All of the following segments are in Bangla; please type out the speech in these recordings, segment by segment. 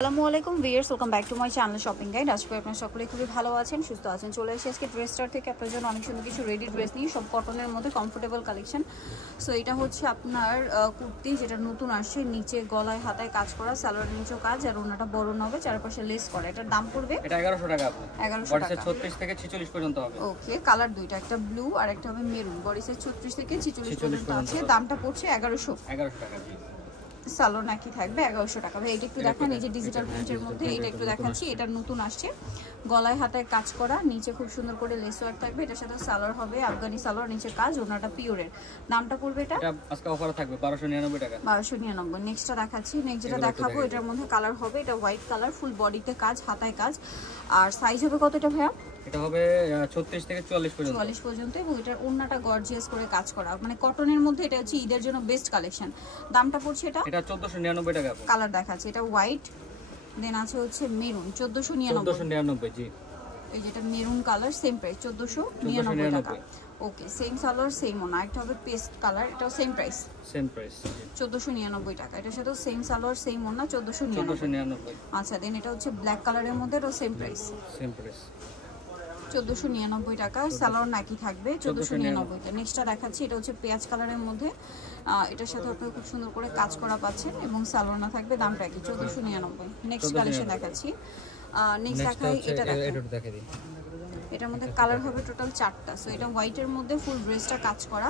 আসসালামু আলাইকুম viewers, welcome back to my channel shopping guide. আজকে আপনারা সকলে খুবই ভালো আছেন, সুস্থ আছেন। চলে এসেছি আজকে ড্রেস স্টার থেকে আপনার জন্য অনেক সুন্দর কিছু রেডি ড্রেস নিয়ে, সব কটনের মধ্যে কমফোর্টেবল কালেকশন। সো এটা হচ্ছে আপনার কুর্তি, যেটা নতুন আসছে, নিচে গলায় হাতায় কাজ করা, সালোয়ারের নিচেও কাজ, আর ওনাটা বড় হবে, চারপাশে লেস করা। এটার দাম পড়বে এটা 1100 টাকা। 1100 টাকা, 36 থেকে 46 পর্যন্ত হবে। ওকে, কালার দুইটা, একটা ব্লু আর একটা হবে মেরুন। বডিসের 36 থেকে 46 পর্যন্ত আছে। দামটা পড়ছে 1100 টাকা। সালোয়ার নাকি থাকবে 1100 টাকা। ভাই এটা একটু দেখান, এই যে ডিজিটাল প্রিন্টের মধ্যে, এটা একটু দেখাচ্ছি। এটা নতুন আসছে, গলায় হাতায় কাজ করা, নিচে খুব সুন্দর করে লেস ওয়ার্ক থাকবে। এটার সাথে সালোয়ার হবে আফগানি সালোয়ার, নিচে কাজ, ওনাটা পিওরের। দামটা পড়বে এটা আজকে অফারে থাকবে 1299 টাকা। 1299। নেক্সটটা দেখাচ্ছি, নেক্সট যেটা দেখাবো এটার মধ্যে কালার হবে, এটা হোয়াইট কালার, ফুল বডিতে কাজ, হাতায় কাজ। আর সাইজ হবে কত এটা ভাইয়া? এটা হবে 36 থেকে 44 পর্যন্ত। 44 পর্যন্ত। এবং এটার ওন্নাটা গর্জিয়াস করে কাজ করা, মানে কটনের মধ্যে এটা হচ্ছে ঈদের জন্য বেস্ট কালেকশন। দামটা পড়ছে এটা 1499 টাকা। কালার দেখাচ্ছে, এটা হোয়াইট, দেন আছে হচ্ছে মেরুন, 1499। জি, এই যেটা মেরুন কালার, সেম প্রাইস 1499 টাকা। ওকে, সেম সালোয়ার সেম ওনা। একটা হবে পেস্ট কালার, এটাও সেম প্রাইস 1499 টাকা। এটার সাথেও সেম সালোয়ার সেম ওনা, 1499। আচ্ছা, দেন এটা হচ্ছে ব্ল্যাক কালারের মধ্যে, এটাও সেম প্রাইস 1499 টাকা। সালোয়ার নাকি থাকবে 1499 তে। নেক্সটটা দেখাচ্ছি, এটা হচ্ছে পেঁয়াজ কালারের মধ্যে, এটার সাথে আপনারা খুব সুন্দর করে কাজ করা পাচ্ছেন, এবং সালোয়ার না থাকবে, দামটা কি 1499। নেক্সট কালেকশন দেখাচ্ছি, নেক্সট দেখাই এটা দেখাই দিই। এটার মধ্যে কালার হবে টোটাল 4টা। সো এটা হোয়াইটের মধ্যে ফুল ড্রেসটা কাজ করা,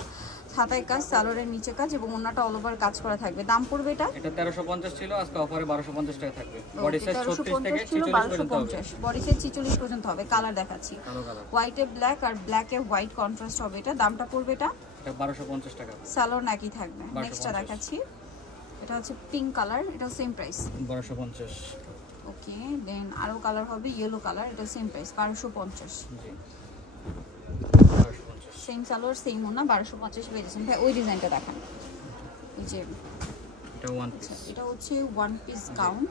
হাতায় কাজ, সালোয়ারের নিচে কাজ, এবং ওন্নাটা অল ওভার কাজ করা থাকবে। দাম পড়বে এটা 1350 ছিল, আজকে অফারে 1250 টাকা থাকবে। বডি সাইজ 36 থেকে 46 পর্যন্ত হবে। বডি সাইজ 46 পর্যন্ত হবে। কালার দেখাচ্ছি, হোয়াইটে ব্ল্যাক আর ব্ল্যাকে হোয়াইট কন্ট্রাস্ট হবে। এটা দামটা পড়বে এটা 1250 টাকা। সালোয়ার নাকি থাকবে। নেক্সটটা দেখাচ্ছি, এটা হচ্ছে পিঙ্ক কালার, এটাও সেম প্রাইস 1250। ওকে, দেন আরো কালার হবে ইয়েলো কালার, এটা সেম প্রাইস 1250। জি, সেম সালোয়ার সেম ওনা, 1250 পেয়েছেন। ভাই ওই ডিজাইনটা দেখান, এই যে এটা ওয়ান পিস। এটা হচ্ছে ওয়ান পিস গাউন,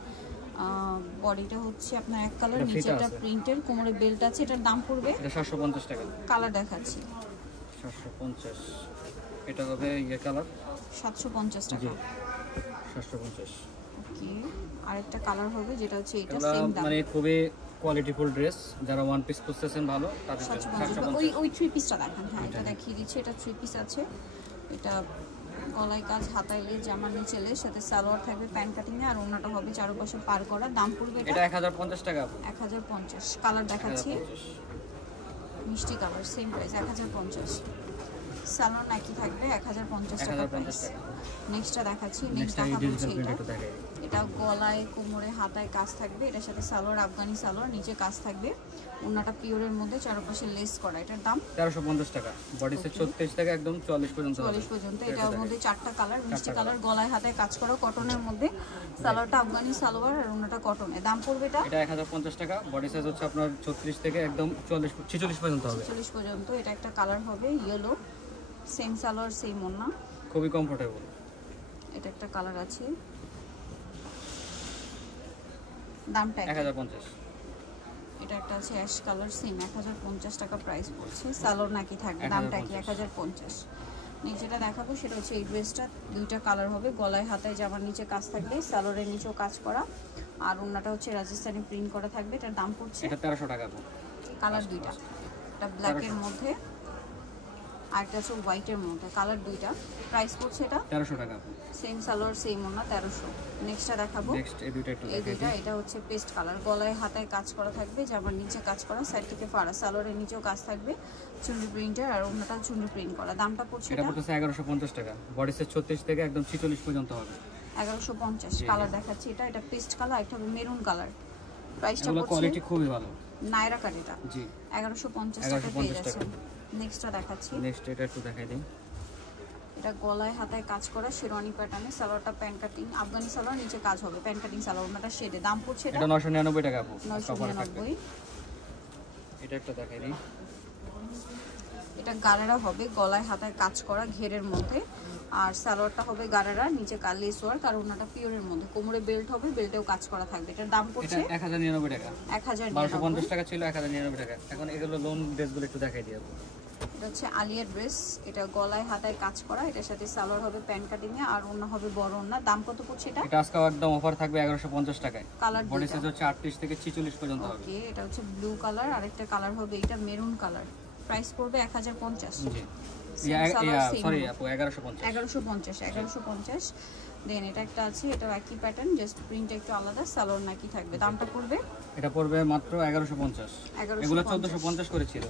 বডিটা হচ্ছে আপনার এক কালার, নিচেটা প্রিন্টের, কোমরে বেল্ট আছে। এটার দাম পড়বে এটা 750 টাকা। কালার দেখাচ্ছি 750। এটা হবে ইয়ে কালার, 750 টাকা। 750। ওকে, আরেকটা কালার হবে, যেটা হচ্ছে এটা এটা সেম দাম, মানে খুবই কোয়ালিটিফুল ড্রেস, যারা ওয়ান পিস খুঁজতেছেন ভালো তাদের জন্য 750। ওই থ্রি পিসটা দেখান। হ্যাঁ, এটা দেখিয়ে দিচ্ছি, এটা থ্রি পিস আছে। এটা গলায় কাজ, হাতায় লেস, জামার নিচে লেস, সাথে সালোয়ার থাকবে প্যান্ট কাটিং এ, আর ওন্নাটা হবে চারপাশে পার করা। দাম পড়বে এটা 1050 টাকা। 1050। কালার দেখাচ্ছি, মিষ্টি কালার, সেম প্রাইস 1050। সালোয়ার নাকি থাকবে 1050 টাকা প্রাইস। নেক্সটটা দেখাচ্ছি, নেক্সট দেখাবো হচ্ছে এটা গলায়, কোমরে, হাতায় কাজ থাকবে। এটার সাথে সালোয়ার আফগানি সালোয়ার, নিচে কাজ থাকবে, ওন্নাটা পিওরের মধ্যে, চারপাশে লেস করা। এটার দাম 1350 টাকা। বডি সাইজ 36 থেকে একদম 44 পর্যন্ত। 44 পর্যন্ত। এটার মধ্যে 4টা কালার, মিষ্টি কালার, গলায় হাতায় কাজ করা, কটনের মধ্যে, সালোয়ারটা আফগানি সালোয়ার, আর ওন্নাটা কটনে। দাম পড়বে এটা 1050 টাকা। বডি সাইজ হচ্ছে আপনার 36 থেকে একদম 46 পর্যন্ত হবে। 46 পর্যন্ত। এটা একটা কালার হবে ইয়েলো, সেম সালোয়ার সেম ওন্না, খুবই কমফোর্টেবল। এটা একটা কালার আছে, দামটা 1050। এটা একটা আছে অ্যাশ কালার, সেম 1050 টাকা প্রাইস পড়ছে। সালোয়ার নাকি থাকবে, দামটা কি 1050। নিচেটা দেখাবো, সেটা হচ্ছে এই ড্রেসটা, দুইটা কালার হবে, গলায় হাতায় জামার নিচে কাজ থাকবে, সালোয়ারের নিচেও কাজ করা, আর ওন্নাটা হচ্ছে রাজস্থানি প্রিন্ট করা থাকবে। এটার দাম পড়ছে এটা 1300 টাকা। কালার দুইটা, এটা ব্ল্যাকের মধ্যে আর একটা হচ্ছে হোয়াইটের মধ্যে, কালার দুইটা। প্রাইস পড়ছে এটা 1300 টাকা। সেম সালোয়ার সেম ওন্না, 1300। নেক্সটটা দেখাবো, এই দুইটা এটা হচ্ছে পেস্ট কালার, গলায় হাতায় কাজ করা থাকবে, জামার নিচে কাজ করা, সাইড থেকে ফাড়া, সালোয়ারের নিচেও কাজ থাকবে, চুন্ডি প্রিন্টের, আর ওন্নাটা চুন্ডি প্রিন্ট করা। দামটা পড়ছে এটা পড়ছে 1150 টাকা। বডি সাইজ 36 থেকে একদম 46 পর্যন্ত হবে। 1150। কালার দেখাচ্ছি, এটা পেস্ট কালার, এটা হবে মেরুন কালার। প্রাইসটা পড়ছে, কোয়ালিটি খুবই ভালো, নাইরা কাট। এটা জি 1150 টাকা পেয়ে যাচ্ছেন। নেক্সটটা দেখাচ্ছি, নেক্সট এটা একটু দেখাই দিই। এটা গলায় হাতায় কাজ করা, শেরওয়ানি প্যাটার্নে, সালোয়ারটা প্যান্ট কাটিং, আফগানি সালোয়ার, নিচে কাজ হবে, প্যান্ট কাটিং সালোয়ার, ওন্নাটা শেডে। দাম পড়ছে এটা 999 টাকা। 999। এটা একটা দেখাই দিই, এটা গারারা হবে, গলায় হাতায় কাজ করা, ঘেরের মধ্যে, আর সালোয়ারটা হবে গারারা, নিচে লেস ওয়ার্ক, আর ওন্নাটা পিওরের মধ্যে, কোমরে বেল্ট হবে, বেল্টেও কাজ করা থাকবে। এটার দাম পড়ছে 1099 টাকা। 1099। 1250 টাকা ছিল, 1099 টাকা। এখন এগুলো লোন ড্রেসগুলো একটু দেখাই দিই। এটা হচ্ছে আলিয়া ড্রেস, এটা গলায় হাতায় কাজ করা, এটার সাথে সালোয়ার হবে প্যান্ট কাটিং এ আর ওন্না হবে বড় ওন্না। দাম কত পড়ছে এটা? এটা আজকে একদম অফার থাকবে 1150 টাকায়। কালার বডি সাইজ হচ্ছে 38 থেকে 46 পর্যন্ত হবে। ওকে, এটা হচ্ছে ব্লু কালার, আরেকটা কালার হবে এটা মেরুন কালার। প্রাইস পড়বে 1050। জি সরি আপু 1150। দেন এটা একটা আছে, এটা একই প্যাটার্ন, জাস্ট প্রিন্ট একটু আলাদা, সালোয়ার নাকি থাকবে। দামটা পড়বে? এটা পড়বে মাত্র 1150। এগুলো 1450 করে ছিল।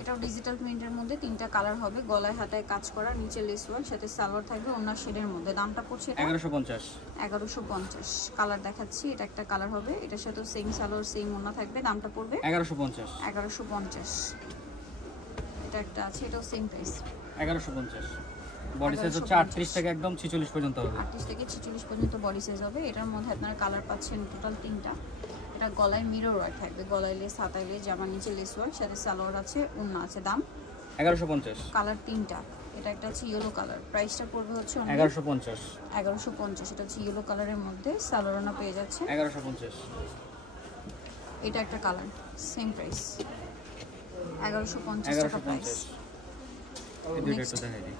এটাও ডিজিটাল প্রিন্টের মধ্যে তিনটা কালার হবে, গলায় হাতায় কাজ করা, নিচে লেস ওয়ার্ক, সাথে সালোয়ার থাকবে অন্য শেডের মধ্যে। দামটা পড়ছে এটা 1150। কালার দেখাচ্ছি, এটা একটা কালার হবে, এটার সাথে সেম সালোয়ার সেম ওন্না থাকবে। দামটা পড়বে 1150। এটা একটা আছে, এটাও সেম প্রাইস 1150। বডি সাইজ হচ্ছে 38 থেকে একদম 46 পর্যন্ত হবে। 38 থেকে 46 পর্যন্ত বডি সাইজ হবে। এটার মধ্যে আপনারা কালার পাচ্ছেন টোটাল 3টা। এটা গলায় মিরর ওয়ার্ক থাকবে, গলায় লেস, হাতায় লেস, জামার নিচে লেস ওয়ার্ক, সাথে সালোয়ার আছে, ওন্না আছে। দাম 1150। কালার 3টা। এটা একটা আছে ইয়েলো কালার, প্রাইসটা পড়বে হচ্ছে 1150। এটা হচ্ছে ইয়েলো কালারের মধ্যে সালোয়ার ওন্না পেয়ে যাচ্ছে 1150। এটা একটা কালার, সেম প্রাইস 1150 টাকা প্রাইস। এই দুইটা একটু দেখাই দিই।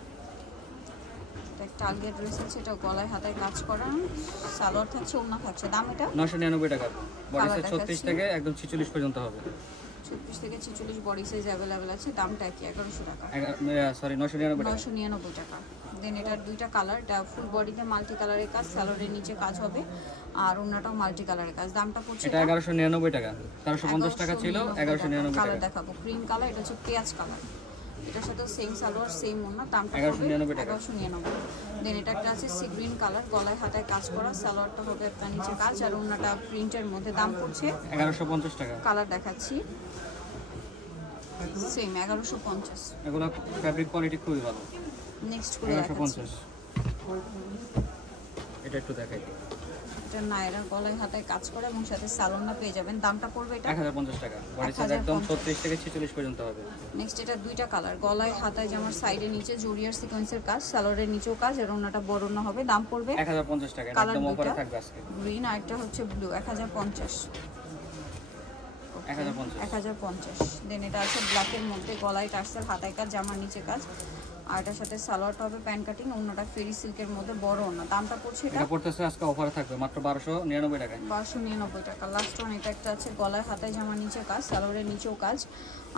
এটা একটা আলগা ড্রেস আছে, এটা গলায় হাতায় কাজ করা, সালোয়ার থাকছে, ওন্না থাকছে। দাম এটা 999 টাকা। বডি সাইজ 36 থেকে একদম 46 পর্যন্ত হবে। 36 থেকে 46 বডি সাইজ अवेलेबल আছে। দামটা কি? 1100 টাকা। সরি 999 টাকা। 999 টাকা। দেন এটার দুইটা কালার, এটা ফুল বডিতে মাল্টি কালারের কাজ, সালোয়ারের নিচে কাজ হবে আর ওন্নাটাও মাল্টি কালারের কাজ। দামটা পড়ছে এটা 1199 টাকা। 1350 টাকা ছিল, 1199 টাকা। কালার দেখাবো, ক্রিম কালার, এটা হচ্ছে পেঁয়াজ কালার, এটার সাথে সেম সালোয়ার সেম ওন্না। দামটা 1199 টাকা। 1199। দেন এটা একটা আছে সি গ্রিন কালার, গলায় হাতায় কাজ করা, সালোয়ারটা হবে আপনার নিচে কাজ আর ওন্নাটা প্রিন্টের মধ্যে। দাম পড়ছে 1150 টাকা। কালার দেখাচ্ছি, সেম 1150। এগুলো ফ্যাব্রিক কোয়ালিটি খুবই ভালো। নেক্সট করে দেখাচ্ছি, 1150। এটা একটু দেখাই দিই। এটা নায়রা, গলায় হাতায় কাজ করা এবং সাথে সালোয়ারটা পেয়ে যাবেন। দামটা পড়বে এটা 1050 টাকা। বডি সাইজ একদম 36 থেকে 46 পর্যন্ত হবে। নেক্সট এটা দুইটা কালার, গলায় হাতায় জামার সাইডে নিচে জরিয়ার সিকোয়েন্সের কাজ, সালোয়ারের নিচেও কাজ আর ওন্নাটা বড় ওন্না হবে। দাম পড়বে 1050 টাকা। কালার একদম অফারে দুইটা, থাকবে আজকে। গ্রিন আর একটা হচ্ছে ব্লু। 1050। 1050। দেন এটা আছে ব্ল্যাকের মধ্যে, গলায় টার্সেল, হাতায় কাজ, জামার নিচে কাজ আর এটার সাথে সালোয়ারটা হবে প্যান্ট কাটিং, ওন্নাটা ফেরি সিল্কের মধ্যে বড় ওন্না। দামটা পড়ছে এটা পড়তেছে আজকে অফারে থাকবে মাত্র 1299 টাকা। 1299 টাকা। লাস্ট ওয়ান, এটা একটা আছে গলায় হাতায় জামার নিচে কাজ, সালোয়ারের নিচেও কাজ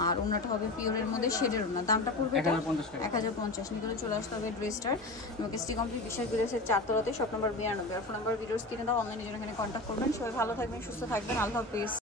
আর ওন্নাটা হবে পিওরের মধ্যে শেডের ওন্না। দামটা পড়বে 1050 টাকা। 1050। নিকলে চলে আসতে হবে ড্রেসটার লোকেশনটি কমপ্লিট বিশাল বিলেসের 4 তলাতে, শপ নাম্বার 92। আর ফোন নাম্বার ভিডিওস কিনে দাও, অনলাইনে জন্য এখানে কন্ট্যাক্ট করবেন। সবাই ভালো থাকবেন, সুস্থ থাকবেন, আল্লাহ হাফেজ।